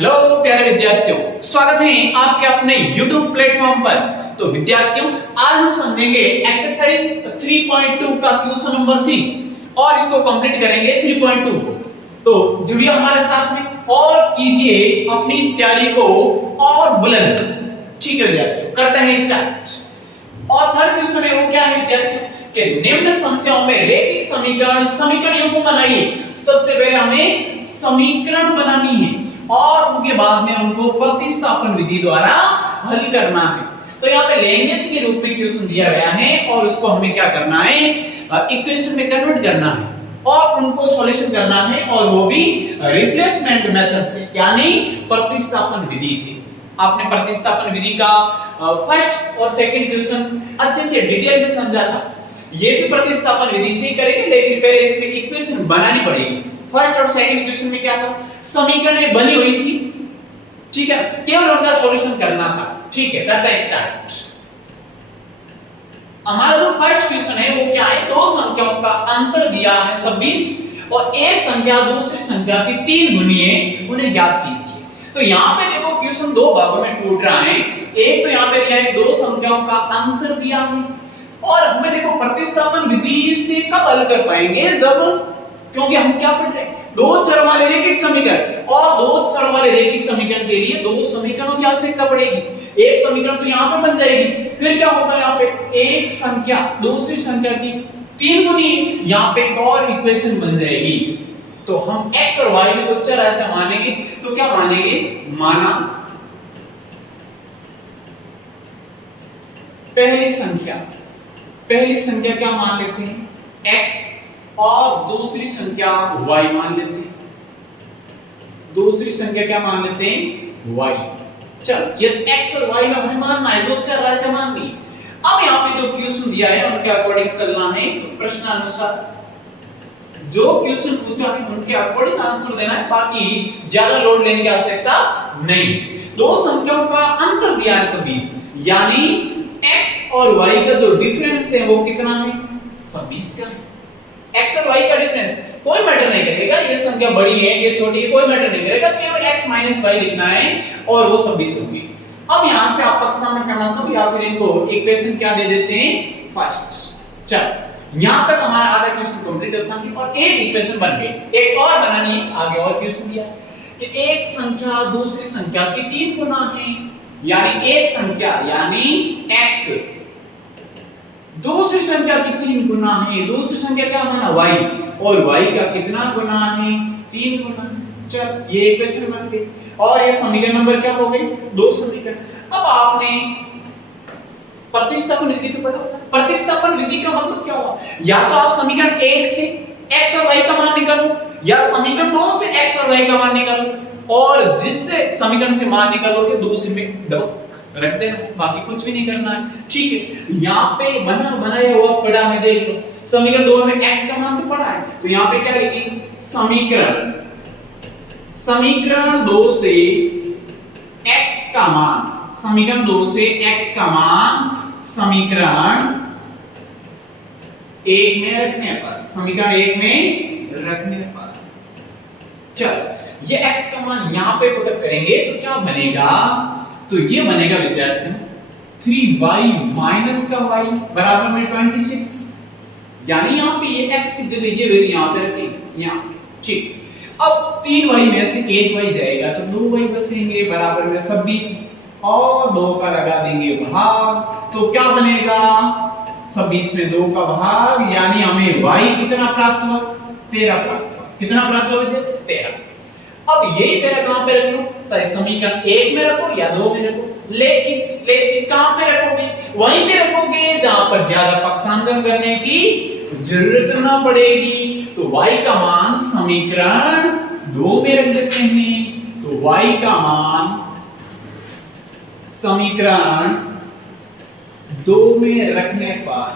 Hello प्यारे विद्यार्थियों, स्वागत है आपके अपने YouTube प्लेटफॉर्म पर। तो विद्यार्थियों, आज हम समझेंगे एक्सरसाइज 3.2 का क्वेश्चन नंबर 3 और इसको कंप्लीट करेंगे 3.2 को। तो जुड़िए हमारे साथ में और कीजिए अपनी तैयारी को और बुलंद। ठीक है विद्यार्थियों, करते हैं स्टार्ट। और थर्ड क्वेश्चन है वो क्या है विद्यार्थियों कि निम्न समस्याओं में रैखिक समीकरणों को बनाइए। सबसे पहले हमें समीकरण बनानी है और उनके बाद में उनको प्रतिस्थापन विधि द्वारा हल करना है। तो यहाँ पे लैंग्वेज के रूप में क्वेश्चन दिया गया है और उसको हमें क्या करना है, इक्वेशन में कन्वर्ट करना है और उनको सॉल्यूशन करना है, और वो भी रिप्लेसमेंट मेथड से, यानी प्रतिस्थापन विधि से। आपने प्रतिस्थापन विधि का फर्स्ट और सेकंड क्वेश्चन अच्छे से डिटेल में समझा था। ये भी प्रतिस्थापन विधि से ही करेंगे, लेकिन पहले इसमें इक्वेशन बनानी पड़ेगी। फर्स्ट और सेकंड क्वेश्चन में क्या था, समीकरणें बनी हुई थी, ठीक है, केवल उनका सॉल्यूशन करना था। ठीक है, करते हैं स्टार्ट। हमारा जो फर्स्ट क्वेश्चन है वो क्या है, दो संख्याओं का अंतर दिया है 26 और एक संख्या दूसरी संख्या की 3 गुनी है, उन्हें ज्ञात कीजिए। तो यहाँ पे देखो क्वेश्चन दो भागों में टूट रहा है। एक तो यहाँ पे दिया है दो संख्याओं का अंतर दिया है, और हमें देखो प्रतिस्थापन विधि से कब हल कर पाएंगे, जब, क्योंकि हम क्या पढ़ रहे हैं, दो चर वाले रैखिक समीकरण, और दो चर वाले रैखिक समीकरण के लिए दो समीकरणों की आवश्यकता पड़ेगी। एक समीकरण तो यहाँ पे बन जाएगी, फिर क्या होगा, यहाँ पे एक संख्या दूसरी संख्या की 3 गुनी, यहाँ पे एक और इक्वेशन बन जाएगी। तो हम x और y को चर ऐसे मानेंगे, तो क्या मानेंगे, माना पहली संख्या क्या मान लेते हैं, x, और दूसरी संख्या y मान लेते हैं। दूसरी संख्या क्या मान लेते हैं, y। चल, ये तो x और y का हमें मानना है, दो चर ऐसे माननी है। अब यहाँ पे जो क्वेश्चन दिया है उनके अकॉर्डिंग चलना है। तो प्रश्नानुसार जो क्वेश्चन पूछा है उनके अकॉर्डिंग आंसर देना है, बाकी ज्यादा लोड लेने की आवश्यकता नहीं। दो संख्याओं का अंतर दिया है 26, यानी x और y का जो डिफरेंस है वो कितना है, 26 का है। x और y का डिफरेंस कोई मैटर नहीं करेगा, ये संख्या बड़ी है ये छोटी है, कोई मैटर नहीं करेगा, केवल x माइनस y लिखना है और वो 26 होगी। अब यहां से आप पक्षांतर करना सब, या फिर इनको इक्वेशन क्या दे देते हैं, फर्स्ट। चल, यहां तक हमारा आधा क्वेश्चन कंप्लीट होता है और एक इक्वेशन बन गई। एक और बनानी है, आगे और क्वेश्चन दिया कि एक संख्या दूसरी संख्या की 3 गुना है, यानी एक संख्या यानी x दूसरी संख्या की 3 गुना है। दूसरी संख्या क्या माना, y, और y का कितना गुना है, 3 गुना। चल, ये इक्वेशन बन गई और ये समीकरण नंबर क्या हो गई, 2 समीकरण। अब आपने प्रतिस्थापन विधि तो पढ़ा होगा। प्रतिस्थापन विधि का मतलब क्या हुआ, या तो आप समीकरण 1 से x और y का मान निकालो, या समीकरण 2 से x और y का मान निकालो, और जिससे समीकरण से मान निकालोगे दूसरे में डबल रख देना, बाकी कुछ भी नहीं करना है। ठीक है, यहाँ पे बनाया हुआ पड़ा है, देख लो। समीकरण 2 में x का मान तो पड़ा है, तो यहाँ पे क्या लिखेंगे, समीकरण 2 से x का मान, समीकरण 2 से x का मान समीकरण 1 में रखने पर, समीकरण 1 में रखने पर, चल, ये x का मान यहाँ पे पुट करेंगे तो क्या बनेगा, तो ये बनेगा विद्यार्थियों 3y माइनस का y बराबर में 26, यानी यहाँ पे ये x की जगह ये वैल्यू यहाँ पे रखेंगे, यहाँ। ठीक, अब 3y में से 1y जाएगा तो 2y बचेंगे बराबर में 26, और 2 का लगा देंगे भाग, तो क्या बनेगा, 26 में 2 का भाग, यानी हमें y कितना प्राप्त हुआ, 13 प्राप्त हुआ। कितना प्राप्त हुआ विद्यार्थी, 13। अब यही 13 कहां पे रख लो, सही समीकरण 1 में रखो या 2 में रखो, लेकिन कहां पे रखोगे, वहीं पे रखोगे जहां पर ज्यादा पक्षांतर करने की जरूरत ना पड़ेगी। तो y का मान समीकरण 2 में रख देते हैं, तो y का मान समीकरण 2 में रखने पर,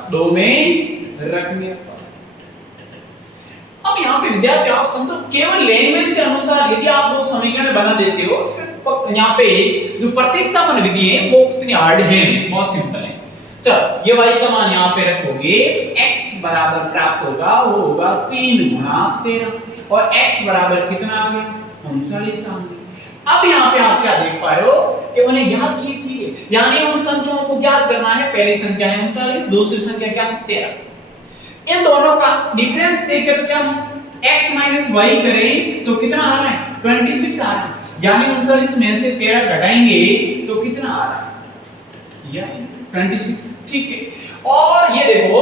अब यहाँ पे विद्यार्थी आप समझो, केवल लैंग्वेज के अनुसार यदि आप दो समीकरण बना देते हो तो फिर यहाँ पे जो प्रतिस्थापन विधि है वो इतनी हार्ड है, बहुत सिंपल है। चल, ये y का मान यहाँ पे रखोगे तो x बराबर प्राप्त होगा, वो होगा 3 गुणा 13, और x बराबर कितना आ गया, 39 आ गया। अब यहाँ देख पा रहे हो कि उन्हें ज्ञात कीजिए, यानी उन संख्याओं को ज्ञात करना है। पहली संख्या है 39, दूसरी संख्या क्या है 13। इन दोनों का डिफरेंस देखें तो क्या है, x माइनस y करें तो कितना आ रहा है 26 आ रहा है, यानी 39 में से 13 घटाएंगे तो कितना आ रहा है यानी 26। ठीक है, और ये देखो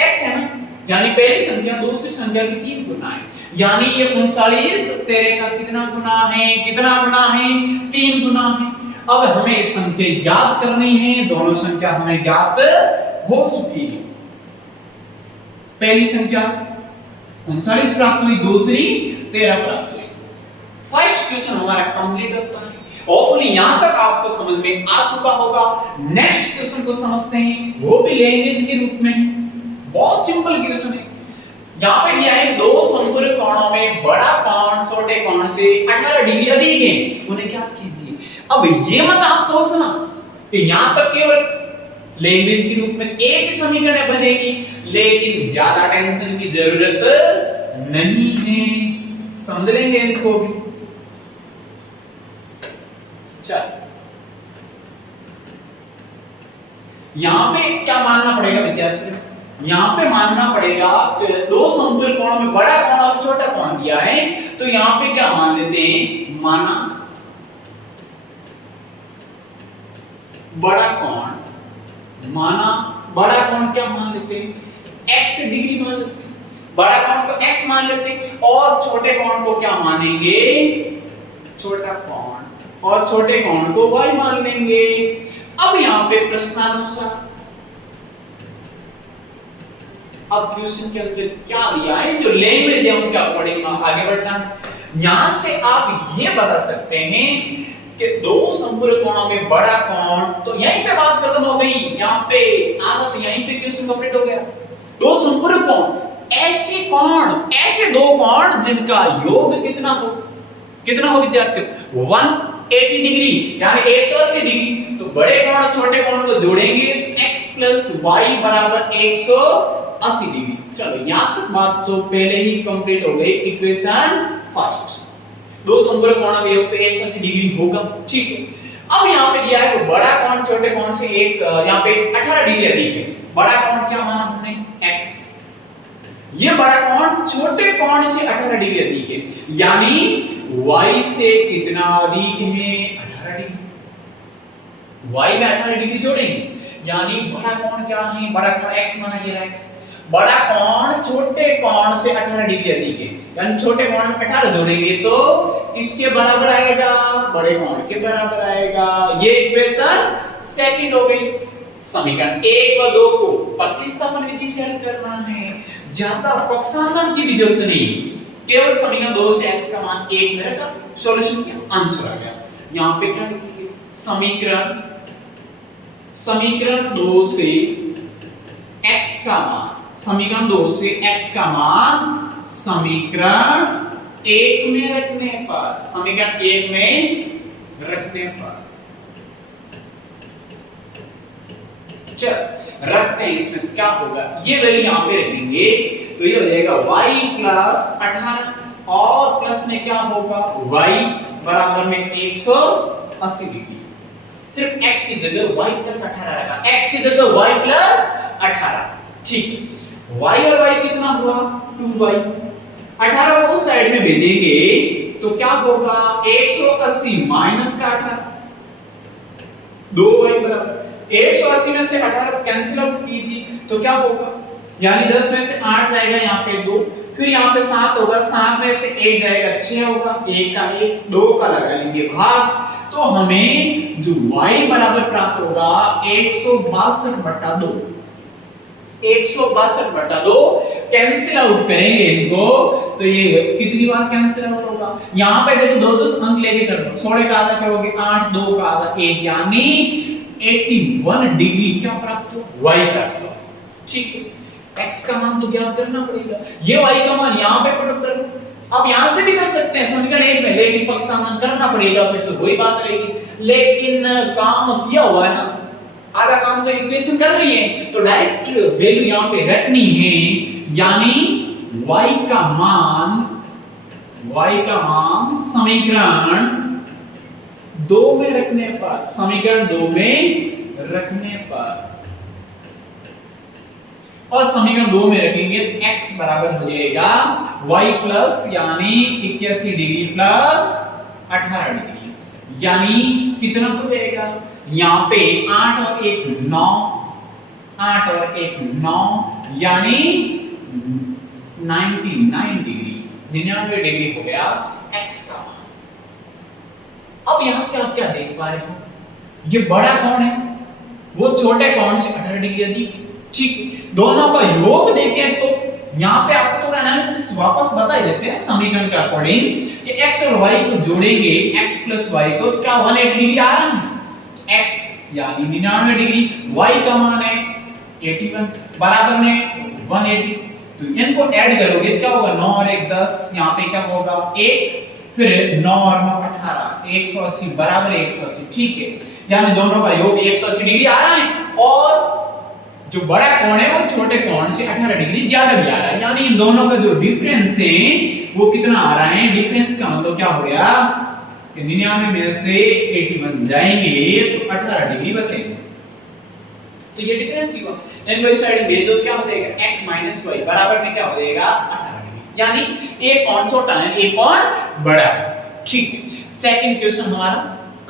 x है ना, यानी पहली संख्या दूसरी संख्या की 3 गुना है, यानी ये 39 13 का कितना गुना है, कितना गुना है 3 गुना है। अब हमें संख्या ज्ञात करनी है, दोनों संख्या हमें ज्ञात हो चुकी है। पहली संख्या 39 प्राप्त हुई, दूसरी 13 प्राप्त हुई। फर्स्ट क्वेश्चन हमारा कंप्लीट होता है। होपफुली यहां तक आपको समझ में आ चुका होगा। नेक्स्ट क्वेश्चन को समझते हैं, वो भी लैंग्वेज के रूप में। बहुत सिंपल क्वेश्चन है। यहां पे दिया है दो समपूर्ण कोणों में बड़ा कोण छोटे कोण से 18 डिग्री अधिक है, उन्हें ज्ञात कीजिए। अब ये मत आप सोचना कि यहां तक केवल लैंग्वेज के रूप में एक ही समीकरण बनेगी, लेकिन ज्यादा टेंशन की जरूरत नहीं है, समझ लेंगे इनको भी। चल यहां पे क्या मानना पड़ेगा विद्यार्थियों, यहां पे मानना पड़ेगा कि दो समपूर्ण कोणों में बड़ा कोण और छोटा कोण दिया है, तो यहां पे क्या मान लेते हैं, माना बड़ा कोण, माना बड़ा कोण क्या मान लेते हैं, x डिग्री मान लेते हैं, बड़ा कोण को x मान लेते हैं, और छोटे कोण को क्या मानेंगे, छोटा कोण, और छोटे कोण को y मान लेंगे। अब यहां पे प्रश्नानुसार अब क्वेश्चन के अंदर क्या दिया है, जो लैंग्वेज है उनके अकॉर्डिंग आगे बढ़ना है। यहां से आप ये बता सकते हैं कि दो समपूर्ण कोणों में बड़ा कोण, तो यहीं पे बात खत्म हो गई, यहां पे आधा तो यहीं पे क्वेश्चन कंप्लीट हो गया। दो समपूर्ण कोण, ऐसे कोण, ऐसे दो कोण जिनका योग कितना हो, कितना हो विद्यार्थियों 180 डिग्री, यानी 180 डिग्री। तो बड़े कोण और छोटे कोण को जोड़ेंगे तो x प्लस y बराबर 180 डिग्री। चलो यहां तक बात तो पहले ही कंप्लीट हो गई। इक्वेशन फर्स्ट, दो समपूर्ण कोणों में योग तो 180 डिग्री होगा। ठीक है, अब यहां पे दिया है बड़ा कोण छोटे कोण से एक यहां पे 18 डिग्री अधिक है। बड़ा कोण क्या माना हमने x, ये बड़ा कोण छोटे कोण से 18 डिग्री अधिक है, यानी y से कितना अधिक है 18 डिग्री। y में 18 डिग्री जोड़ेंगे, यानी बड़ा कोण क्या है, बड़ा कोण x माना ये x, बड़ा कोण छोटे कोण से 18 डिग्री अधिक है, यानी छोटे कोण में 18 जोड़ेंगे तो किसके बराबर आएगा, बड़े कोण के बराबर आएगा। ये इक्वेशन सेकंड हो गई। समीकरण 1 व 2 को प्रतिस्थापन विधि से हल करना है, ज्यादा पक्षांतरण की भी जरूरत नहीं, केवल समीकरण 2 से x का मान 1 में रखा, सॉल्यूशन किया, आंसर आ गया। यहां पे क्या लिखेंगे, समीकरण 2 से x का मान, समीकरण 2 से x का मान समीकरण 1 में रखने पर, समीकरण 1 में रखने पर, चल रखते हैं इसमें, तो क्या होगा, ये वैल्यू यहां पे रखेंगे तो ये हो जाएगा y प्लस 18 और प्लस में क्या होगा y बराबर में 180 डिग्री। सिर्फ x की जगह y प्लस 18 रखा, x की जगह y प्लस 18। ठीक, y और y कितना हुआ 2y, 18 को उस साइड में भेजेंगे तो क्या होगा 180 माइनस का 18, 2y बराबर 180 में से 18 कैंसिल आउट कीजिए तो क्या होगा, यानी 10 में से 8 जाएगा, यहाँ पे 2, फिर यहाँ पे 7 होगा, 7 में से 1 जाएगा 6 होगा, 1 का 1 2 का लगाएंगे भाग, तो हमें जो y बराबर प्राप्त होगा 162/2, 162/2 कैंसिल आउट करेंगे इनको तो ये कितनी बार कैंसिल आउट होगा, यहाँ पे देखो 2 अंक लेके कर लो, 16 का आधा करोगे 8, 2 का आधा 1, यानी 81 डिग्री क्या प्राप्त हो, y प्राप्त हो। ठीक है, x का मान तो ज्ञात करना पड़ेगा, ये y का मान यहाँ पे पुट करो, अब यहां से भी कर सकते हैं समीकरण 1 में, लेकिन पक्षांतरण करना पड़ेगा, फिर तो वही बात रहेगी, लेकिन काम किया हुआ है ना, आधा काम तो इक्वेशन कर रही है, तो डायरेक्ट वैल्यू यहां पे रखनी है, यानी y का मान समीकरण दो में रखने पर, समीकरण 2 में रखने पर, और समीकरण 2 में रखेंगे तो x बराबर हो जाएगा y प्लस यानी 81 डिग्री प्लस 18 डिग्री, यानी कितना हो जाएगा यहाँ पे 8 और 1 9, 8 और 1 9, यानी 99 डिग्री, 99 डिग्री हो गया x का। अब यहां से आप क्या देख पा रहे हो, ये बड़ा कौन है, वो छोटे कौन से 18 डिग्री अधिक, ठीक। दोनों का योग देखें तो यहाँ पे आपको थोड़ा एनालिसिस वापस बता ही देते हैं समीकरण के अकॉर्डिंग कि x और y को जोड़ेंगे, x प्लस y को, तो क्या 180 डिग्री आ रहा है, तो x यानी 99 डिग्री, y का मान है 81 बराबर में 180, तो इनको ऐड करोगे तो क्या होगा 9 और 1 10, यहाँ पे क्या होगा 1, फिर 9 और 9 18, 180 बराबर 180, ठीक है, यानी दोनों का योग 180 डिग्री आ रहा है, और जो बड़ा कोण है वो छोटे कोण से 18 डिग्री ज्यादा भी आ रहा है, यानी इन दोनों का जो डिफरेंस है वो कितना आ रहा है, डिफरेंस का मतलब क्या हो गया कि 99 में से 81 जाएंगे तो 18 डिग्री बचेंगे, तो ये डिफरेंस ही हुआ। इनको इस साइड भेज दो तो क्या हो जाएगा x माइनस y बराबर में क्या हो जाएगा 18 डिग्री, यानी एक कोण छोटा है एक कोण बड़ा है, ठीक है। सेकंड क्वेश्चन हमारा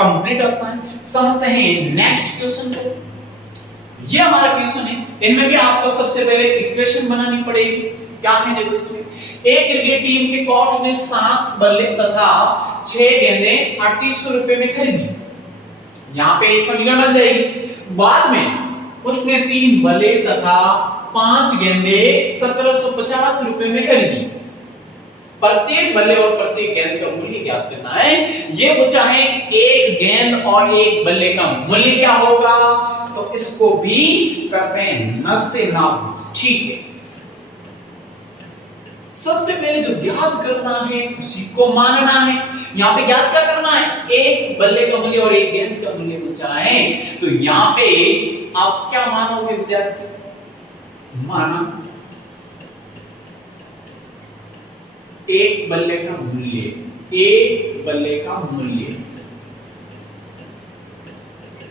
कंप्लीट होता है, समझते हैं नेक्स्ट क्वेश्चन को। ये हमारा क्वेश्चन है, इनमें भी आपको सबसे पहले इक्वेशन बनानी पड़ेगी। क्या है देखो, इसमें एक क्रिकेट टीम के कोच ने 7 बल्ले तथा 6 गेंदें 3800 रुपए में खरीदी, यहाँ पे समीकरण बन जाएगी। बाद में उसने 3 बल्ले तथा 5 गेंदें 1750 रुपए में खरीदी, प्रत्येक बल्ले और प्रत्येक गेंद का मूल्य ज्ञात करना है। ये पूछा है एक गेंद और एक बल्ले का मूल्य क्या होगा, तो इसको भी करते हैं नस्ते नाबूद, ठीक है। सबसे पहले जो ज्ञात करना है उसी को मानना है। यहाँ पे ज्ञात क्या करना है, एक बल्ले का मूल्य और एक गेंद का मूल्य पूछा है, तो यहाँ पे आप क्या मानोगे विद्यार्थी, माना एक बल्ले का मूल्य, एक बल्ले का मूल्य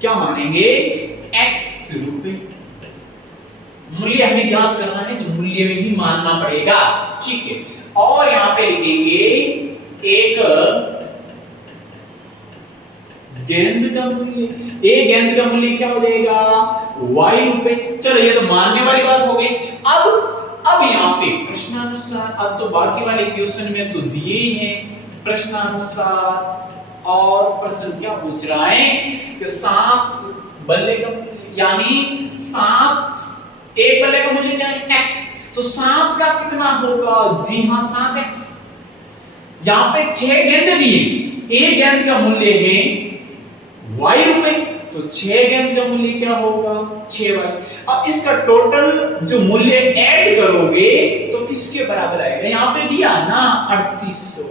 क्या मानेंगे x रुपए, मूल्य हमें ज्ञात करना है तो मूल्य में ही मानना पड़ेगा, ठीक है। और यहां पे लिखेंगे एक गेंद का मूल्य, एक गेंद का मूल्य क्या हो जाएगा y रुपए। चलो ये तो मानने वाली बात हो गई। अब यहाँ पे प्रश्नानुसार, अब तो बाकी वाले क्वेश्चन में तो दिए ही हैं प्रश्नानुसार, और प्रश्न क्या पूछ रहा है कि 7 बल्ले का यानी 7, एक बल्ले का मूल्य क्या है x, तो 7 का कितना होगा, जी हां 7x। यहाँ पे 6 गेंद दिए, एक गेंद का मूल्य है y रुपए, तो 6 गेंद का मूल्य क्या होगा 6y। अब इसका टोटल जो मूल्य ऐड करोगे तो किसके बराबर आएगा, यहाँ पे दिया ना 3800।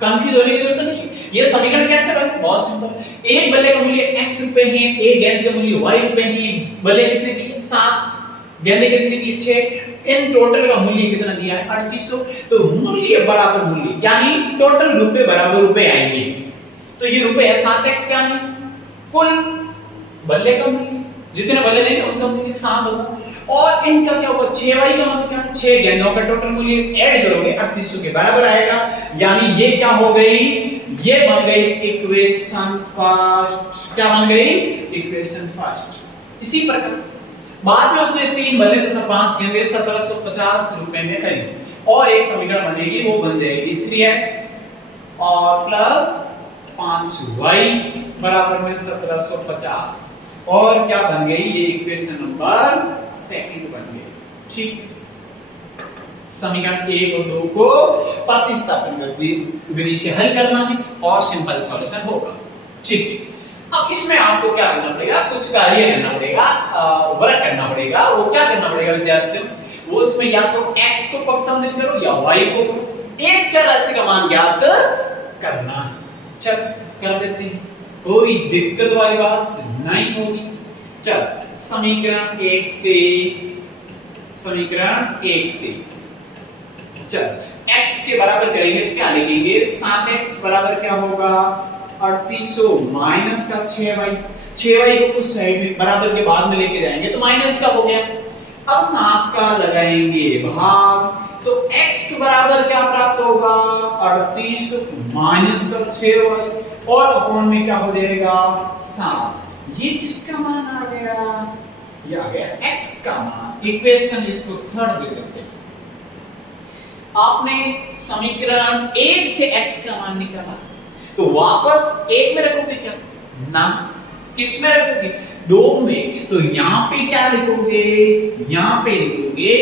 कंफ्यूज होने की जरूरत नहीं, ये समीकरण कैसे बने, बहुत सिंपल। एक बल्ले का मूल्य x रुपए है, एक गेंद का मूल्य y रुपए है, बल्ले कितने दिए 7, गेंदें कितनी दी 6, इन टोटल का मूल्य कितना दिया है 3800, तो मूल्य बराबर मूल्य यानी टोटल रुपए बराबर रुपए आएंगे, तो ये रुपए है 7x क्या है कुल बल्ले का मूल्य, जितने बल्ले देंगे उनका मूल्य 7 होगा, और इनका क्या होगा 6y का मतलब क्या है 6 गेंदों का टोटल मूल्य ऐड करोगे 3800 के बराबर आएगा, यानी ये क्या हो गई, ये बन गई इक्वेशन फर्स्ट। क्या बन गई, इक्वेशन फर्स्ट। इसी प्रकार बाद में उसने 3 बल्ले तथा 5 गेंदें 1750 रुपए में खरीदी, और एक समीकरण बनेगी, वो बन जाएगी 3x और प्लस 5y बराबर में 1750, और क्या बन गई, ये इक्वेशन नंबर 2 बन गई, ठीक है। समीकरण 1 और 2 को प्रतिस्थापन विधि से हल करना है और सिंपल सॉल्यूशन होगा, ठीक है। अब इसमें आपको क्या करना पड़ेगा, कुछ कार्य करना पड़ेगा, वर्क करना पड़ेगा। वो क्या करना पड़ेगा विद्यार्थियों, वो उसमें या तो x को पक्षांतरित करो या y को करो, एक चर राशि का मान ज्ञात करना है। चल कर देते हैं, कोई दिक्कत वाली बात नहीं होगी। चल समीकरण 1 से चल x x के बराबर करेंगे तो क्या लिखेंगे 7x बराबर क्या होगा 3800 माइनस का 6y, 6y को उस साइड में बराबर के बाद में लेके जाएंगे तो माइनस का हो गया। अब 7 का लगाएंगे भाग तो x बराबर क्या प्राप्त होगा 38 माइनस का 6y और अपॉन में क्या हो जाएगा 7। ये किसका मान आ गया, ये आ गया x का मान। इक्वेशन इसको थर्ड दे देते हैं। आपने समीकरण 1 से x का मान निकाला तो वापस 1 में रखोगे क्या, ना किस में रखोगे 2 में, तो यहां पे क्या लिखोगे, यहां पे लिखोगे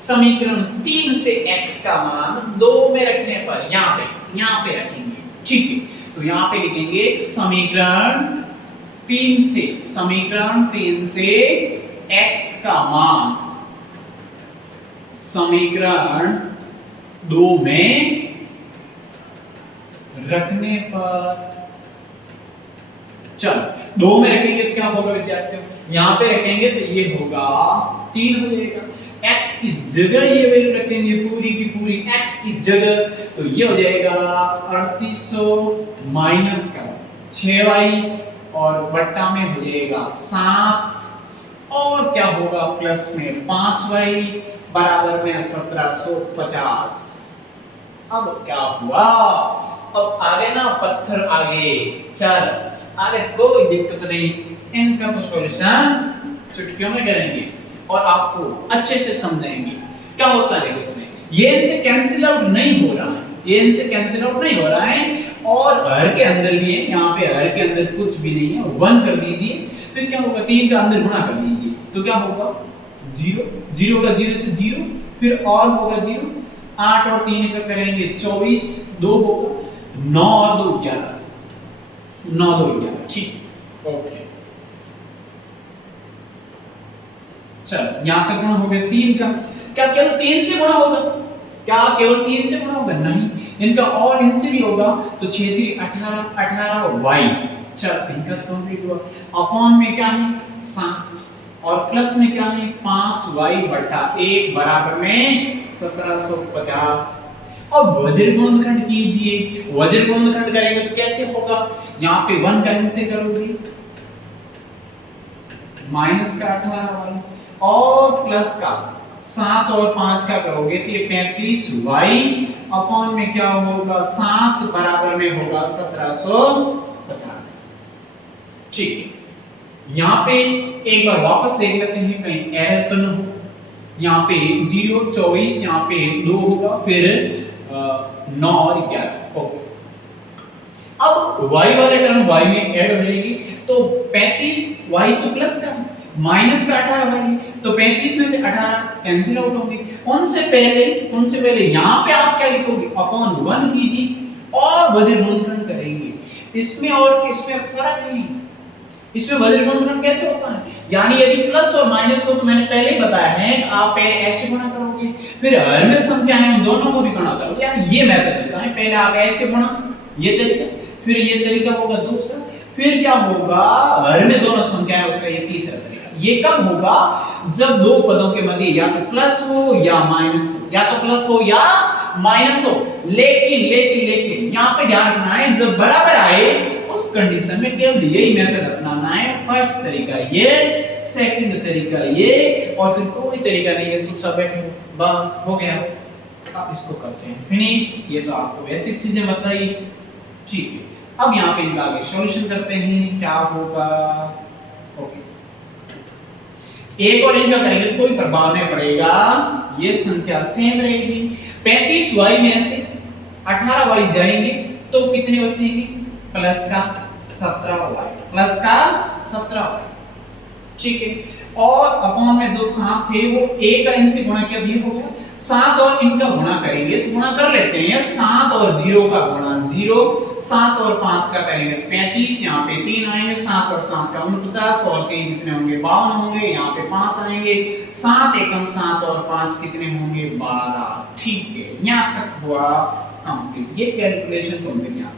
समीकरण 3 से x का मान 2 में रखने पर यहां पे रखेंगे, ठीक है। तो यहां पे लिखेंगे समीकरण 3 से x का मान समीकरण 2 में रखने पर, चलो 2 में रखेंगे तो क्या होगा विद्यार्थियों, यहां पे रखेंगे तो ये होगा 3 हो जाएगा। x की जगह ये वैल्यू रखेंगे पूरी की पूरी x की जगह, तो ये हो जाएगा 3800 माइनस का 6y और बट्टा में हो जाएगा 7 और क्या होगा प्लस में 5y बराबर में 1750। अब क्या हुआ, अब आगे ना पत्थर आगे, चल आगे कोई दिक्कत नहीं, इनका तो सॉल्यूशन चुटकियों में करेंगे और आपको अच्छे से समझाएंगे क्या होता है। इसमें ये इनसे कैंसिल आउट नहीं हो रहा है, ये इनसे कैंसिल आउट नहीं हो रहा है और हर के अंदर भी है, यहाँ पे हर के अंदर कुछ भी नहीं है, 1 कर दीजिए, फिर क्या होगा 3 का अंदर गुणा कर दीजिए तो क्या होगा 0, 0 का 0 से 0, फिर और होगा 0, 8 और 3 का करेंगे 24, 2 होगा 9 और 2 11, 9 2 11, ठीक ओके। चलो यहां तक गुणा हो गया 3 का, क्या केवल 3 से गुणा होगा, क्या केवल 3 से गुणा होगा, नहीं, इनका और इनसे भी होगा तो 6 3 18 18y, चल इनका तो कंप्लीट हुआ। अपॉन में क्या है 7 और प्लस में क्या है 5y बटा 1 बराबर में 1750। अब वज्र गुणनखंड कीजिए, वज्र गुणनखंड करेंगे तो कैसे होगा, यहाँ पे 1 का इनसे करोगे माइनस का 18y और प्लस का 7 और 5 का करोगे तो ये 35y अपॉन में क्या होगा 7 बराबर में होगा 1750, ठीक है। यहाँ पे एक बार वापस देख लेते हैं कहीं एरर तो न हो, यहाँ पे 0 24, यहाँ पे 2 होगा, फिर 9 और 11, ओके। अब y वाले टर्म y में ऐड हो जाएगी तो 35y तो प्लस का माइनस का 18y, तो 35 में से 18 कैंसिल आउट होंगे। उनसे पहले यहाँ पे आप क्या लिखोगे अपॉन 1 कीजिए और वज्र गुणनखंड करेंगे। इसमें और इसमें फर्क नहीं, इसमें वज्र गुणनखंड कैसे होता है, यानी यदि प्लस और माइनस हो तो मैंने पहले ही बताया है आप पहले ऐसे गुणा करोगे, फिर हर में संख्या है उन दोनों को भी गुणा करोगे, यानी ये मेथड होता है, पहले आप ऐसे गुणा, ये तरीका, फिर ये तरीका होगा दूसरा, फिर क्या होगा हर में दोनों संख्या है उसका ये तीसरा तरीका। ये कब होगा जब दो पदों के मध्य या तो प्लस हो या माइनस हो, या तो प्लस हो या माइनस हो, लेकिन यहाँ पे ध्यान रखना है जब बराबर आए उस कंडीशन में केवल यही मेथड अपनाना है, फर्स्ट तरीका ये, सेकंड तरीका ये और फिर कोई तरीका नहीं है, सब सबमिट हो बस हो गया। अब इसको करते हैं फिनिश, ये तो आपको बेसिक चीजें बताई, ठीक है। अब यहाँ पे इनका आगे सॉल्यूशन करते हैं, क्या होगा ओके। एक और इनका करेंगे तो कोई प्रभाव नहीं पड़ेगा, ये संख्या सेम रहेगी। 35y में से 18y जाएंगे तो कितने बचेंगे प्लस का 17y, प्लस का 17y, ठीक है। और अपॉन में जो 7 थे वो a का इनसे गुणा किया दिए हो गया, 7 और इनका गुणा करेंगे तो गुणा कर लेते हैं, 7 और 0 का गुणा 0, 7 और 5 का करेंगे तो 35, यहाँ पे 3 आएंगे, 7 और 7 का 49 और 3 कितने होंगे 52 होंगे, यहाँ पे 5 आएंगे, 7 एकम 7 और 5 कितने होंगे 12, ठीक है। यहाँ तक हुआ कंप्लीट, ये कैलकुलेशन कंप्लीट। यहाँ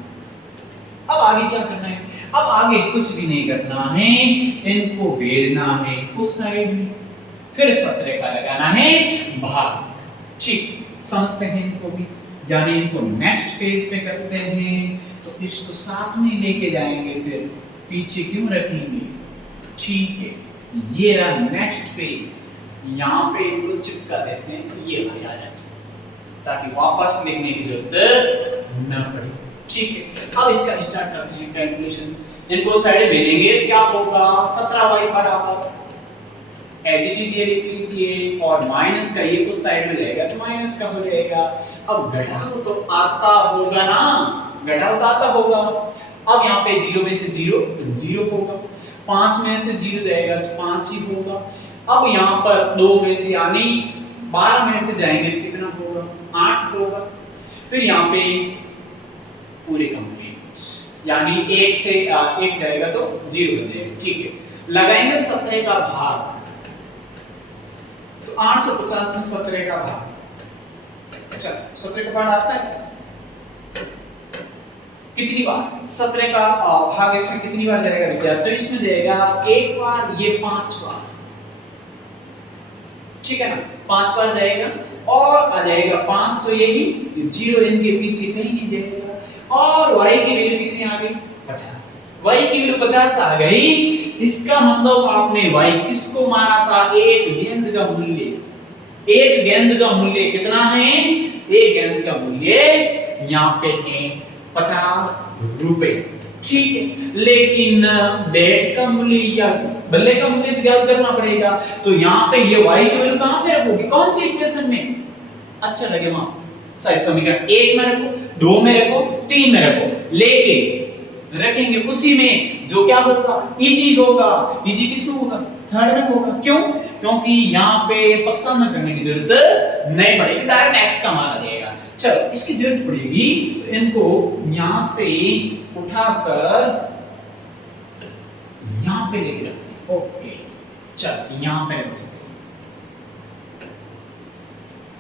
अब आगे क्या करना है, अब आगे कुछ भी नहीं करना है, इनको भेजना है उस साइड में, फिर 17 का लगाना है भाग, ठीक, समझते हैं इनको भी, यानी इनको नेक्स्ट पेज पे करते हैं। तो इसको साथ में लेके जाएंगे, फिर पीछे क्यों रखेंगे? ठीक है, ये रहा नेक्स्ट पेज, यहाँ पे इनको चिपका देते हैं, ये भाई आ जाए, ताकि वापस लिखने की जरूरत न पड़े। ठीक है, अब इसका स्टार्ट करते हैं कैलकुलेशन। इनको साइड भेजेंगे तो क्या होगा? 17y बराबर एज इट इज ये लिख लीजिए, और माइनस का ये उस साइड में जाएगा तो माइनस का हो जाएगा। अब घटाओ तो आता होगा ना, घटाओ तो आता होगा। अब यहाँ पे 0 में से 0 0 होगा, 5 में से 0 जाएगा तो 5 ही होगा। अब यहाँ पर 2 में से यानी 12 में से जाएंगे तो कितना होगा? 8 होगा। फिर यहाँ पे पूरे कंप्लीट, यानी 1 से 1 जाएगा तो 0 बन जाएगा। ठीक है, लगाएंगे 17 का भाग, तो 850 में 17 का भाग, अच्छा 17 का भाग आता है कितनी बार? 17 का भाग इसमें कितनी बार जाएगा विद्यार्थी? इसमें जाएगा एक बार, ये 5 बार, ठीक है ना, 5 बार जाएगा, और आ जाएगा 5, तो यही 0 इनके पीछे कहीं नहीं जाएगा। और y की वैल्यू कितनी आ गई? 50। y की वैल्यू 50 आ गई, इसका मतलब आपने y किसको माना था? एक गेंद का मूल्य। एक गेंद का मूल्य कितना है? एक गेंद का मूल्य यहाँ पे है 50 रुपए। ठीक है, लेकिन बैट का मूल्य या बल्ले का मूल्य तो ज्ञात करना पड़ेगा। तो यहाँ पे ये y की वैल्यू कहाँ पे रखोगे? कौन सी इक्वेशन में? अच्छा लगे वहां सही समीकरण 1 में रखो, 2 में रखो, 3 में रखो, लेकिन रखेंगे उसी में जो क्या होगा? इजी होगा। इजी किसमें होगा? थर्ड में होगा। क्यों? क्योंकि यहाँ पे पक्षांतर करने की जरूरत नहीं पड़ेगी, डायरेक्ट x का माना जाएगा। चलो, इसकी जरूरत पड़ेगी तो इनको यहां से उठाकर यहां पे लेके जाते हैं। ओके, चल यहां पे रख देते हैं।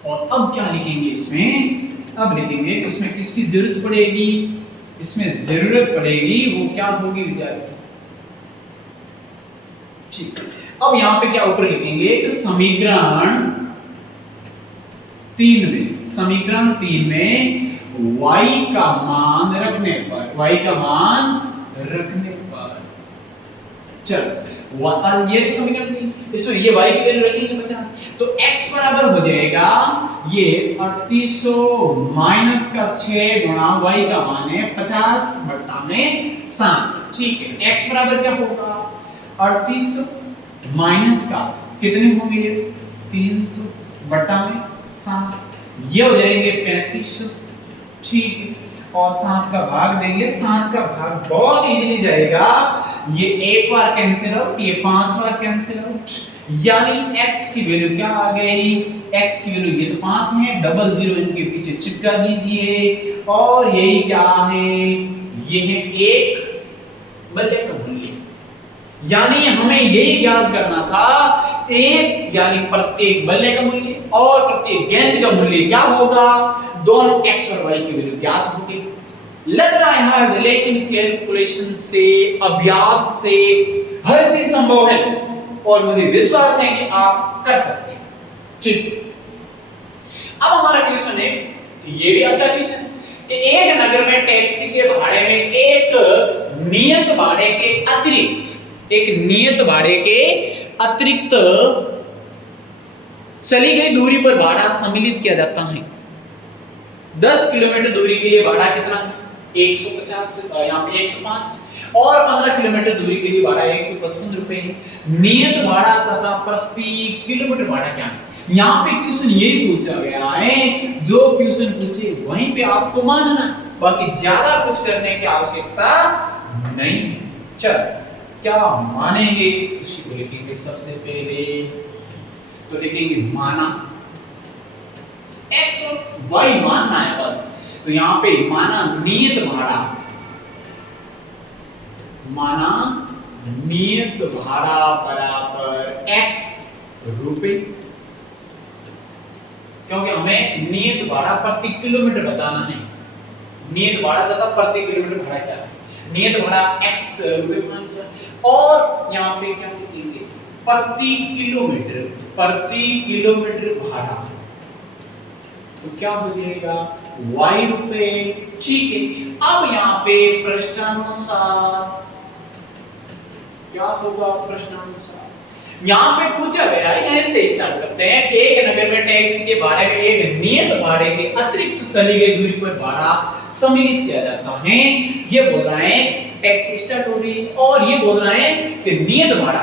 और अब क्या लिखेंगे इसमें? अब लिखेंगे इसमें किसकी जरूरत पड़ेगी? इसमें जरूरत पड़ेगी वो क्या होगी विद्यार्थी? ठीक, अब यहां पे क्या ऊपर लिखेंगे कि समीकरण 3 में, समीकरण 3 में y का मान रखने पर, y का मान रखने पर, चल ये समीकरण 3, इसमें ये y की वैल्यू रखेंगे 50, तो x बराबर हो जाएगा ये 3800 माइनस का 6 गुणा y का मान है 50 बटा में 7। ठीक है, x बराबर क्या होगा? 3800 माइनस का कितने होंगे? ये 300 बटा में 7, ये हो जाएंगे 3500। ठीक है, और 7 का भाग देंगे, 7 का भाग बहुत इजीली जाएगा, ये एक बार कैंसिल आउट, ये 5 बार कैंसिल आउट, यानी x की वैल्यू क्या आ गई? x की वैल्यू ये तो 5 है, डबल जीरो इनके पीछे चिपका दीजिए, और यही क्या है? ये है एक बल्ले का मूल्य। यानी हमें यही ज्ञात करना था, एक यानी प्रत्येक बल्ले का मूल्य और प्रत्येक गेंद का मूल्य क्या होगा? दोनों x और y की वैल्यू ज्ञात होगी। लग रहा है हार्ड, लेकिन कैलकुलेशन से, अभ्यास से हर चीज संभव है, और मुझे विश्वास है कि आप कर सकते हैं। ठीक, अब हमारा क्वेश्चन है, ये भी अच्छा क्वेश्चन है कि एक नगर में टैक्सी के भाड़े में एक नियत भाड़े के अतिरिक्त चली गई दूरी पर भाड़ा सम्मिलित किया जाता है। 10 किलोमीटर दूरी के लिए भाड़ा कितना है? 150, यहाँ पे 105, और 15 किलोमीटर दूरी के लिए भाड़ा 155 रुपए है। नियत भाड़ा तथा प्रति किलोमीटर भाड़ा क्या है? यहाँ पे क्वेश्चन यही पूछा गया है, जो क्वेश्चन पूछे वहीं पे आपको मानना, बाकी ज्यादा कुछ करने की आवश्यकता नहीं है। चल, क्या मानेंगे? इसी को लिखेंगे सबसे पहले, तो लिखेंगे माना, x और y मानना है बस। तो यहां पे माना नियत भाड़ा, माना नियत भाड़ा बराबर x रुपए, क्योंकि हमें नियत भाड़ा प्रति किलोमीटर बताना है। नियत भाड़ा तथा प्रति किलोमीटर भाड़ा क्या है? नियत भाड़ा x रुपए मान लिया, और यहां पे क्या लिखेंगे? प्रति किलोमीटर भाड़ा, तो क्या हो जाएगा y रुपए। ठीक है, अब यहाँ पे प्रश्नानुसार क्या होगा, प्रश्नानुसार यहाँ पे पूछा गया है, ऐसे स्टार्ट करते हैं। एक नगर में टैक्सी के भाड़े में एक नियत भाड़े के अतिरिक्त चली गई दूरी पर भाड़ा सम्मिलित किया जाता है। ये बोल रहा है टैक्सी स्टार्ट हो रही है और ये बोल रहा है कि नियत भाड़ा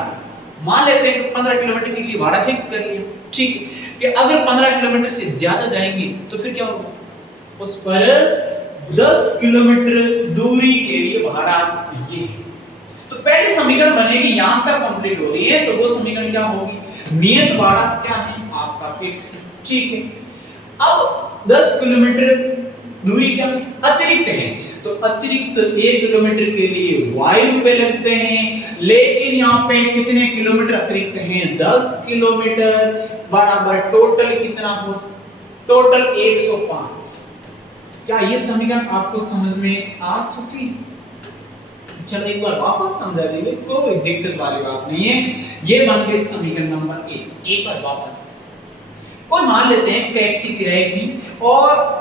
मान लेते हैं कि 15 किलोमीटर के लिए भाड़ा फिक्स कर लिया। ठीक है, कि अगर 15 किलोमीटर से ज्यादा जाएंगे तो फिर क्या होगा, उस पर 10 किलोमीटर दूरी के लिए भाड़ा ये है। तो पहले समीकरण बनेगी, यहां तक कंप्लीट हो रही है, तो वो समीकरण क्या होगी, नियत भाड़ा तो क्या है आपका फिक्स। ठीक है, अब 10 किलोमीटर दूरी क्या है, अतिरिक्त है, तो अतिरिक्त 1 किलोमीटर के लिए y रुपए लगते हैं। लेकिन यहाँ पे कितने किलोमीटर अतिरिक्त हैं, 10 किलोमीटर बराबर टोटल कितना हो, टोटल 105। क्या ये समीकरण आपको समझ में आ चुकी है? चलो एक बार वापस समझा देंगे, कोई दिक्कत वाली बात नहीं है। ये बन गई समीकरण नंबर 1। एक बार वापस, कोई मान लेते हैं टैक्सी किराए की और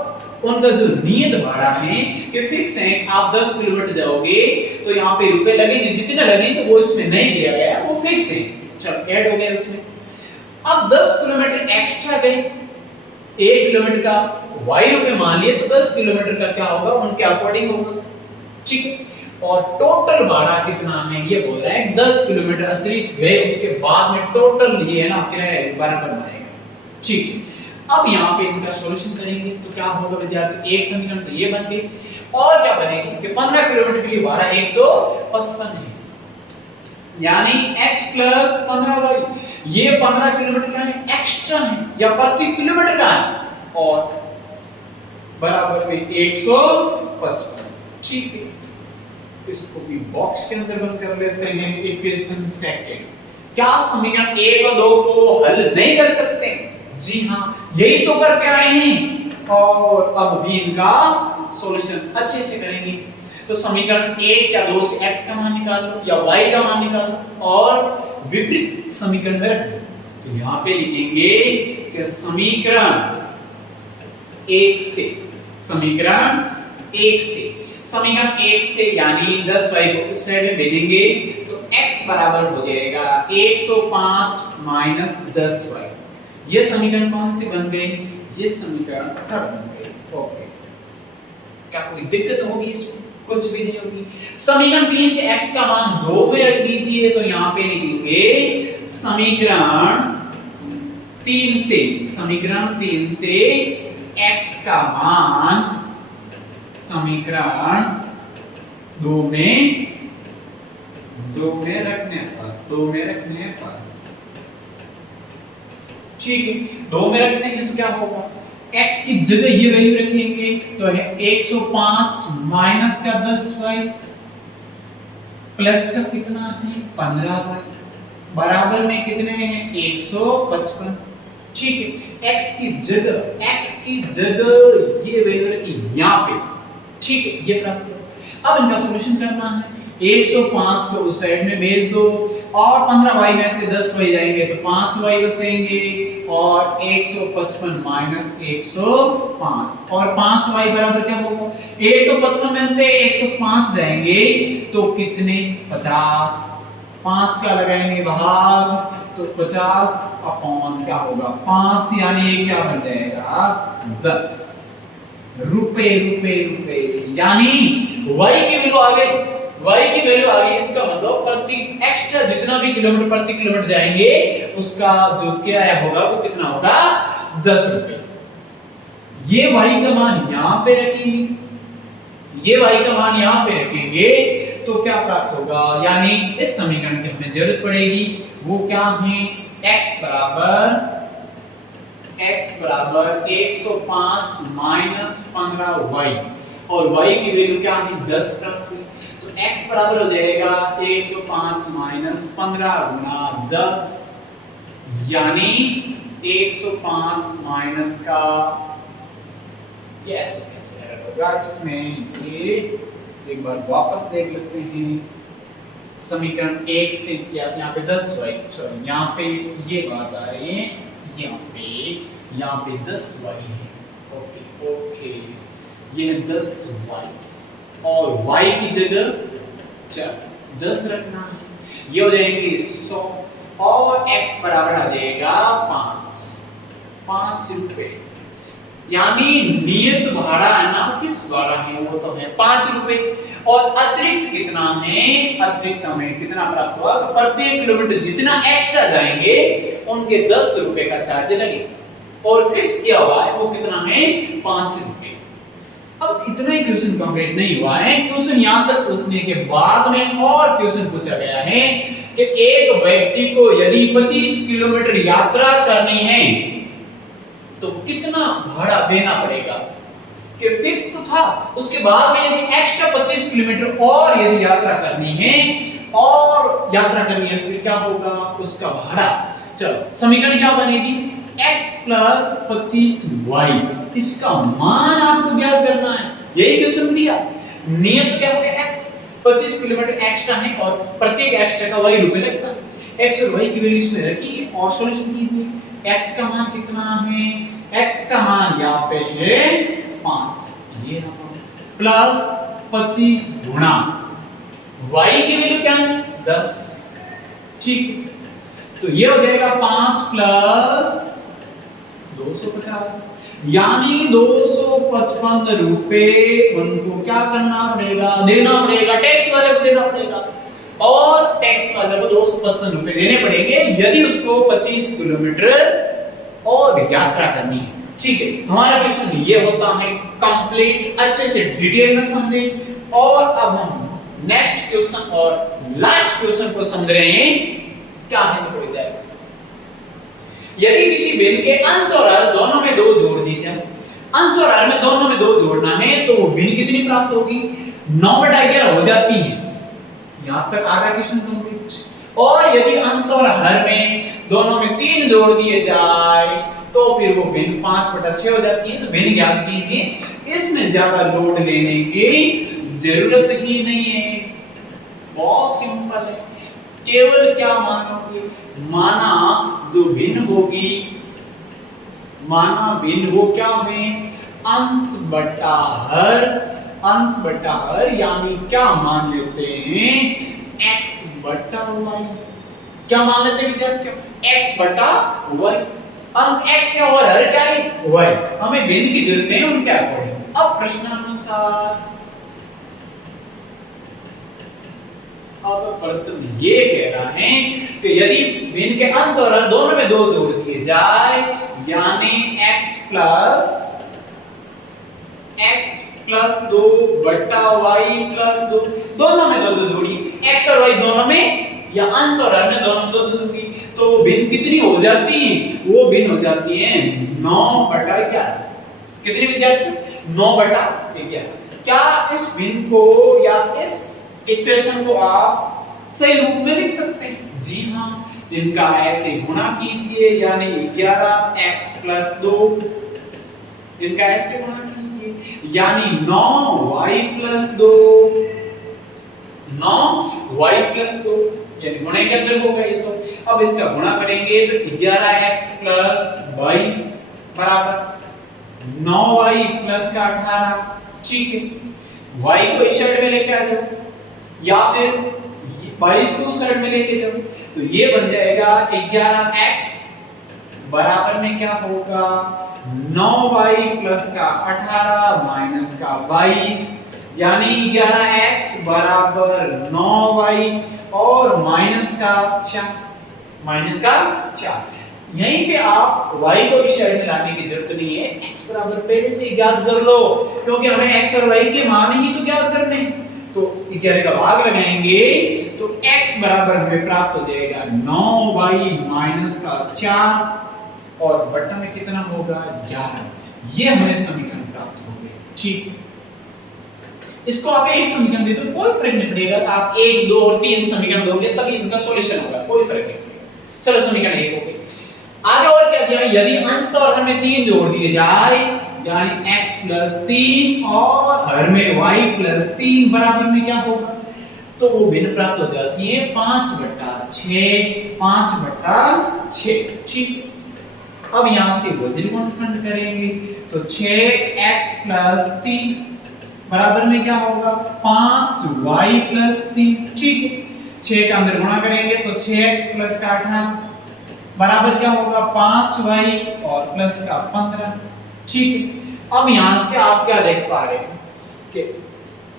उनका जो नियत भाड़ा है कि फिक्स है, आप 10 किलोमीटर जाओगे तो यहाँ पे रुपए लगेंगे, जितने लगेंगे वो इसमें नहीं दिया गया, वो फिक्स है। चलो ऐड हो गया उसमें। अब 10 किलोमीटर एक्स्ट्रा गए, 1 किलोमीटर का y रुपए मान लिए, तो 10 किलोमीटर का क्या होगा, उनके अकॉर्डिंग होगा। ठीक है, और टोटल भाड़ा कितना है ये बोल रहा है, 10 किलोमीटर अतिरिक्त गए उसके बाद में टोटल ये है ना किराया बराबर आएगा। ठीक है, अब यहाँ पे इनका सॉल्यूशन करेंगे तो क्या होगा विद्यार्थी, एक समीकरण तो ये बन गई, और क्या बनेगी कि 15 किलोमीटर के लिए भाड़ा 155 है, यानी x प्लस 15y। ये 15 किलोमीटर का है, एक्स्ट्रा है या प्रति किलोमीटर का है, और बराबर में 155। ठीक है, इसको भी बॉक्स के अंदर बंद कर लेते हैं। इक्वेशन सेकंड, क्या समीकरण 1 और 2 को हल नहीं कर सकते? जी हां, यही तो करके आए हैं, और अब भी इनका सॉल्यूशन अच्छे से करेंगे। तो समीकरण 1 या 2 से x का मान निकालो या y का मान निकालो और विपरीत समीकरण में रख दो। तो यहां पे लिखेंगे कि समीकरण 1 से, समीकरण 1 से, समीकरण 1 से यानी 10y को उस साइड में भेजेंगे तो x बराबर हो जाएगा 105 माइनस 10y। ये समीकरण कौन से बन गए, ये समीकरण थर्ड बन गए। ओके, क्या कोई दिक्कत होगी इसमें? कुछ भी नहीं होगी। समीकरण 3 से x का मान 2 में रख दीजिए, तो यहां पे लिखेंगे समीकरण 3 से, समीकरण 3 से x का मान समीकरण 2 में रखने पर ठीक है, 2 में रखते हैं तो क्या होगा, x की जगह ये वैल्यू रखेंगे तो है 105 माइनस का 10y प्लस का कितना है 15y बराबर में कितने हैं 155। ठीक है, x की जगह ये वैल्यू रखी यहाँ पे। ठीक है, ये प्राप्त करो। अब इनका सॉल्यूशन करना है, 105 को उस साइड में भेज दो और 15y में से 10y जाएंगे तो 5y बचेंगे और 155 माइनस 105 और 5y बराबर क्या होगा, 155 में से 105 जाएंगे तो कितने 50, 5 का लगाएंगे भाग तो 50 अपॉन क्या होगा 5, यानी ये क्या बन जाएगा 10 रुपए। यानी y की वैल्यू आ गई, इसका मतलब प्रति एक्स्ट्रा जितना भी किलोमीटर प्रति किलोमीटर जाएंगे उसका जो किराया होगा वो कितना होगा 10 रुपए। ये y का मान यहां पे रखेंगे, तो क्या प्राप्त होगा, यानी इस समीकरण की हमें जरूरत पड़ेगी, वो क्या है x बराबर 105 माइनस 15y और y की वैल्यू क्या है 10 प्राप्त हुई, तो x बराबर हो जाएगा 105 माइनस 15 गुना 10, यानी 105 माइनस का कैसे होगा इसमें, ये एक बार वापस देख लेते हैं। समीकरण 1 से क्या यहाँ पे 10y, सॉरी यहाँ पे ये बात आ रही है, यहाँ पे 10y है, ओके ओके, ये है 10y और y की जगह 10 रखना है, ये हो जाएंगे 100 और x बराबर आ जाएगा 5 रुपए। यानी नियत भाड़ा है ना, फिक्स भाड़ा है, वो तो है 5 रुपए। और अतिरिक्त कितना है, अतिरिक्त हमें कितना प्राप्त हुआ, प्रत्येक किलोमीटर जितना एक्स्ट्रा जाएंगे उनके 10 रुपए का चार्ज लगेगा और फिक्स किया हुआ है वो कितना है 5 रुपए। अब इतना ही क्वेश्चन कंप्लीट नहीं हुआ है, क्वेश्चन यहां तक पूछने के बाद में और क्वेश्चन पूछा गया है कि एक व्यक्ति को यदि 25 किलोमीटर यात्रा करनी है तो कितना भाड़ा देना पड़ेगा। कि फिक्स तो था, उसके बाद में यदि एक्स्ट्रा 25 किलोमीटर और यदि यात्रा करनी है तो फिर क्या होगा उसका भाड़ा। चलो समीकरण क्या बनेगी, x प्लस 25y, इसका मान आपको ज्ञात करना है, यही क्वेश्चन दिया। नियत क्या हो गया, x 25 किलोमीटर एक्स्ट्रा है और प्रत्येक एक्स्ट्रा का y रुपए लगता है। x और y की वैल्यू इसमें रखिए और सॉल्यूशन कीजिए। x का मान कितना है, x का मान यहाँ पे है 5, ये प्लस 25 गुणा y की वैल्यू क्या है 10, ठीक। तो ये हो जाएगा 5 प्लस 250, यानी 255 रुपए उनको क्या करना पड़ेगा, देना पड़ेगा, टैक्स वाले को देना पड़ेगा। और टैक्स वाले को 255 रुपए देने पड़ेंगे यदि उसको 25 किलोमीटर और यात्रा करनी है, ठीक है। हमारा क्वेश्चन ये होता है कंप्लीट, अच्छे से डिटेल में समझे। और अब हम नेक्स्ट क्वेश्चन और लास्ट क्वेश्चन को समझ रहे हैं। क्या है तो विद्यार्थी, यदि किसी भिन्न के अंश और हर दोनों में 2 जोड़ दी जाए, अंश और हर में दोनों में 2 जोड़ना है तो वो भिन्न कितनी प्राप्त होगी, 9/11 हो जाती है। यहां तक आधा क्वेश्चन कंप्लीट। और यदि अंश और हर में दोनों में 3 जोड़ दिए जाए तो फिर वो भिन्न 5/6 हो जाती है। तो भिन्न ज्ञात कीजिए। इसमें ज्यादा लोड लेने की जरूरत ही नहीं है, बहुत सिंपल है। केवल क्या मानोगे, माना जो भिन्न होगी, माना भिन्न वो क्या है, अंश बटा हर, अंश बटा हर, यानी क्या मान लेते हैं x बटा y। क्या मान लेते हैं विद्यार्थियों, x बटा y। अंश x है और हर क्या है y। हमें भिन्न की जरूरत है उनके अकॉर्डिंग। अब प्रश्नानुसार, अब प्रश्न ये कह रहा है कि यदि भिन्न के अंश और हर दोनों में 2 जोड़ दिए जाए, यानी x प्लस 2 बटा y प्लस 2, दोनों में 2 जोड़िए, x और y दोनों में या अंश और हर में दोनों में 2 जोड़िए, तो वो भिन्न कितनी हो जाती है, वो भिन्न हो जाती है 9/11। कितनी विद्यार्थी, 9/11। क्या इस भिन्न को या इस इक्वेशन को आप सही रूप में लिख सकते हैं? जी हाँ, इनका ऐसे गुणा कीजिए, यानी 11x प्लस 2, इनका ऐसे गुणा कीजिए, यानी 9y प्लस 2, 9y प्लस 2, यानी गुणे के अंदर होगा ये। तो अब इसका गुणा करेंगे तो 11x प्लस 22 बराबर 9y प्लस का 18, ठीक है। y को इस साइड में लेके आ जाओ या फिर 22 को साइड में लेके जाओ, तो ये बन जाएगा 11x बराबर में क्या होगा 9y प्लस का 18 माइनस का 22, यानी 11x बराबर 9y और माइनस का 4। यहीं पे आप y को इस साइड में लाने की जरूरत नहीं है, x बराबर पहले से ही ज्ञात कर लो, क्योंकि हमें x और y के मान ही तो ज्ञात करने हैं। तो 11 का भाग लगाएंगे तो x बराबर हमें प्राप्त हो जाएगा 9y माइनस का 4 और बटा में कितना होगा 11। ये हमें समीकरण प्राप्त हो गया, ठीक है। इसको आप एक समीकरण दे तो कोई फर्क नहीं पड़ेगा, आप 1, 2 और 3 समीकरण दोगे तभी इनका सॉल्यूशन होगा, कोई फर्क नहीं पड़ेगा। चलो समीकरण 1 हो गया। आगे और क्या दिया, यदि अंश और हर में 3 जोड़ दिए जाए, यानी x प्लस 3 और हर में y प्लस 3 बराबर में क्या होगा, तो वो भिन्न प्राप्त हो जाती है 5/6, 5/6, ठीक। अब यहां से वज्र गुणनखंड करेंगे तो 6x प्लस 3 बराबर में क्या होगा 5y प्लस 3। ठीक है, 6 का अंदर गुणा करेंगे तो 6x प्लस का 18 बराबर क्या होगा 5y और प्लस का 15। ठीक है, अब यहां से आप क्या देख पा रहे हैं कि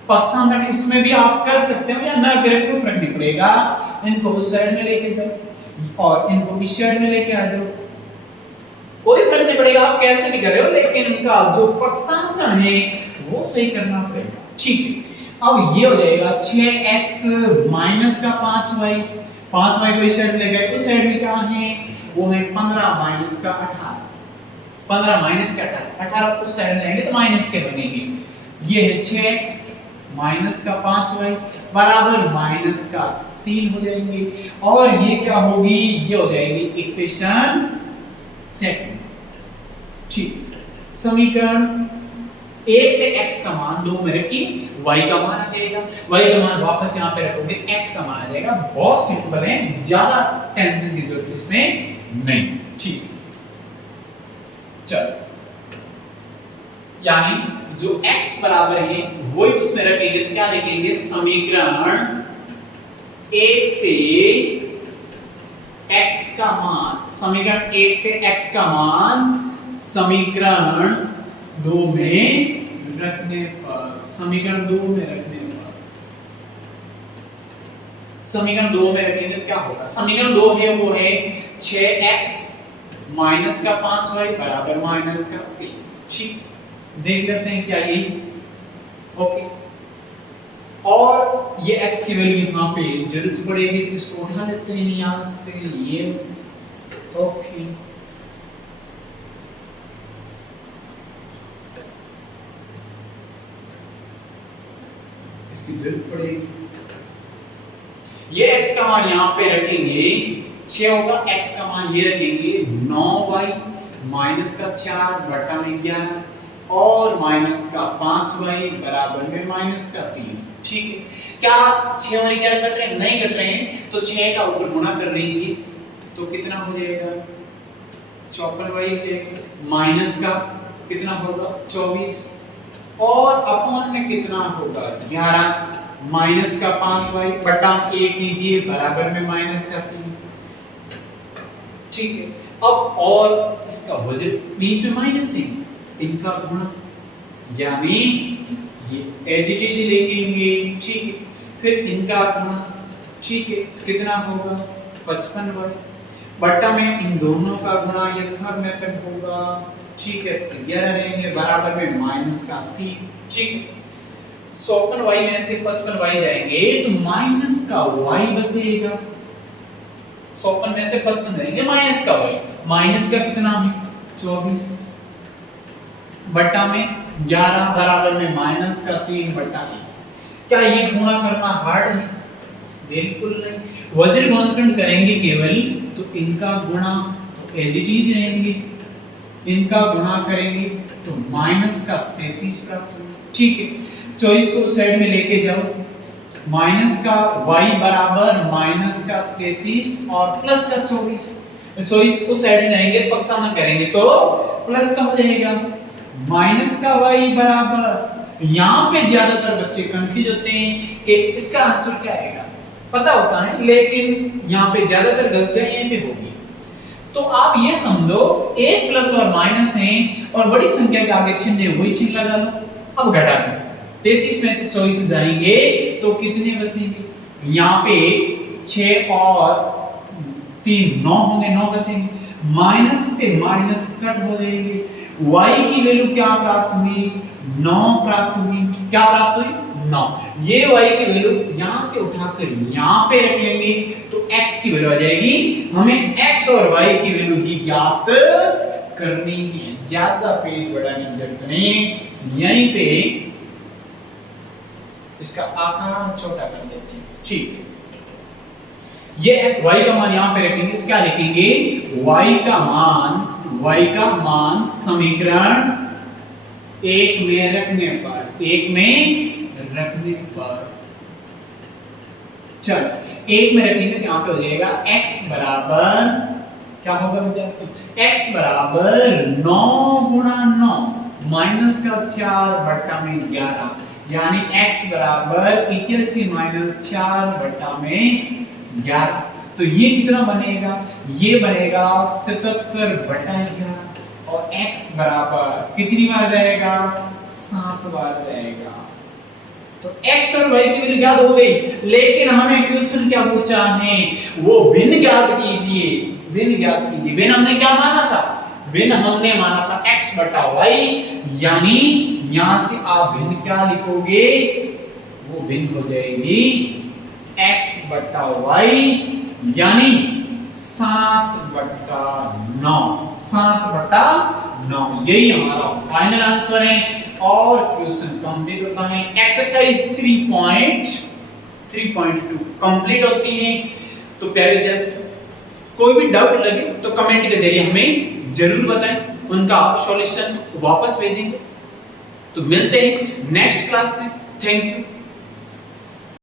पक्षांतर इसमें भी आप कर सकते हो या ना करें कोई फर्क नहीं पड़ेगा। इनको उस साइड में लेके जाओ और इनको इस साइड में लेके आ जाओ, कोई फर्क नहीं पड़ेगा आप कैसे भी कर रहे हो, लेकिन इनका जो पक्षांतर है वो सही करना पड़ेगा। ठीक है, अब ये हो जाएगा 6x माइनस का 5y, 5y को इस साइड ले गए, उस साइड में क्या है वो है 15 माइनस का 18, 15 माइनस का 18, 18 उस साइड में लेंगे तो माइनस के बनेंगे। ये है 6x माइनस का 5y बराबर माइनस का 3 हो जाएंगे, और ये क्या होगी ये हो जाएगी इक्वेशन सेकंड। ठीक, समीकरण 1 से x का मान 2 में रखी, y का मान आ जाएगा, y का मान वापस यहाँ पे रखोगे x का मान आ जाएगा। बहुत सिंपल है, ज्यादा टेंशन की जरूरत इसमें नहीं। ठीक, चलो यानी जो x बराबर है वही उसमें रखेंगे तो क्या लिखेंगे समीकरण 1 से x का मान, समीकरण 1 से x का मान समीकरण 2 में रखने पर, समीकरण 2 में रखने पर, समीकरण 2 में रखेंगे तो क्या होगा, समीकरण 2 है वो है 6x माइनस का 5y बराबर माइनस का 3। ठीक, देख लेते हैं क्या यही, ओके। और ये x की वैल्यू यहाँ पे जरूरत पड़ेगी तो इसको उठा लेते हैं यहाँ से, ये ओके। इसकी जरूरत पड़ेगी, ये x का मान यहाँ पे रखेंगे 6 होगा, x का मान ये रखेंगे 9y माइनस का 4 बटा में 11 और माइनस का 5y बराबर में माइनस का 3। ठीक है, क्या 6 और 11 कट रहे हैं? नहीं कट रहे हैं, तो 6 का ऊपर गुणा कर लीजिए तो कितना हो जाएगा 54y हो जाएगा, माइनस का कितना होगा 24 और अपॉन में कितना होगा 11 माइनस का 5y बटा 1 कीजिए बराबर में माइनस का 3। ठीक है, अब और इसका वजन बीच में माइनस है, इनका गुणा यानी ये एज इट इज लिखेंगे। ठीक है, फिर इनका गुणा, ठीक है, कितना होगा 55y बटा में इन दोनों का गुणा, ये थर्ड मेथड होगा। ठीक है, 11 रहेंगे बराबर में माइनस का 3। ठीक, 54y में से 55y जाएंगे तो माइनस का y बचेगा, 54 में से 55 जाएंगे माइनस का y, माइनस का कितना है 24 बटा में 11 बराबर में माइनस का 3 बटा 1। क्या ये गुणा करना हार्ड है? बिल्कुल नहीं, वज्र गुणनखंड करेंगे केवल तो इनका गुणा तो एज इट इज रहेंगे, इनका गुणा करेंगे तो माइनस का 33 प्राप्त होगा। ठीक है, 24 को साइड में लेके जाओ, माइनस का y बराबर माइनस का 33 और प्लस का 24, सो इसको साइड में जाएंगे पक्षांतर करेंगे तो प्लस का हो जाएगा, माइनस का y बराबर, यहाँ पे ज्यादातर बच्चे कंफ्यूज होते हैं कि इसका आंसर क्या आएगा, पता होता है लेकिन यहाँ पे ज्यादातर गलतियां यहीं पे होगी। तो आप ये समझो एक प्लस और माइनस है और बड़ी संख्या के आगे चिन्ह है वही चिन्ह लगा लो। अब घटा दो, 33 में से 24 जाएंगे तो कितने बचेंगे, यहाँ पे 6 और 3 9 होंगे, 9 बचेंगे, माइनस से माइनस कट हो जाएंगे, y की वैल्यू क्या प्राप्त हुई 9 प्राप्त हुई, क्या प्राप्त हुई 9। ये y की वैल्यू यहां से उठाकर यहां पे रख लेंगे तो x की वैल्यू आ जाएगी, हमें x और y की वैल्यू ही ज्ञात करनी है, ज्यादा पेज बढ़ाने की जरूरत नहीं, यहीं पे इसका आकार छोटा कर देते हैं। ठीक है, ये y का मान यहां पे रखेंगे तो क्या लिखेंगे, y का मान समीकरण 1 में रखने पर, चल 1 में रखेंगे तो यहां पे हो जाएगा x बराबर क्या होगा विद्यार्थी, x बराबर 9 गुणा 9, माइनस का 4/11 यानी x बराबर 81 माइनस 4/11। तो ये कितना बनेगा? ये बनेगा 77/11 और x बराबर कितनी बार जाएगा? 7 बार जाएगा। तो x और y की वैल्यू ज्ञात हो गई, लेकिन हमें क्वेश्चन क्या पूछा है? वो भिन्न ज्ञात कीजिए। भिन्न ज्ञात कीजिए। भिन्न हमने क्या माना था? भिन्न हमने माना था x बटा y, यानी यहां से आप भिन्न क्या लिखोगे? वो भिन्न हो जाएगी x बटा y यानी 7/9। 7/9 यही हमारा फाइनल आंसर है और क्वेश्चन कंप्लीट होता है। एक्सरसाइज 3.2 कंप्लीट होती है। तो प्यारे विद्यार्थी, कोई भी डाउट लगे तो कमेंट के जरिए हमें जरूर बताएं, उनका सॉल्यूशन वापस भेजेंगे। तो मिलते हैं नेक्स्ट क्लास में। Thank you.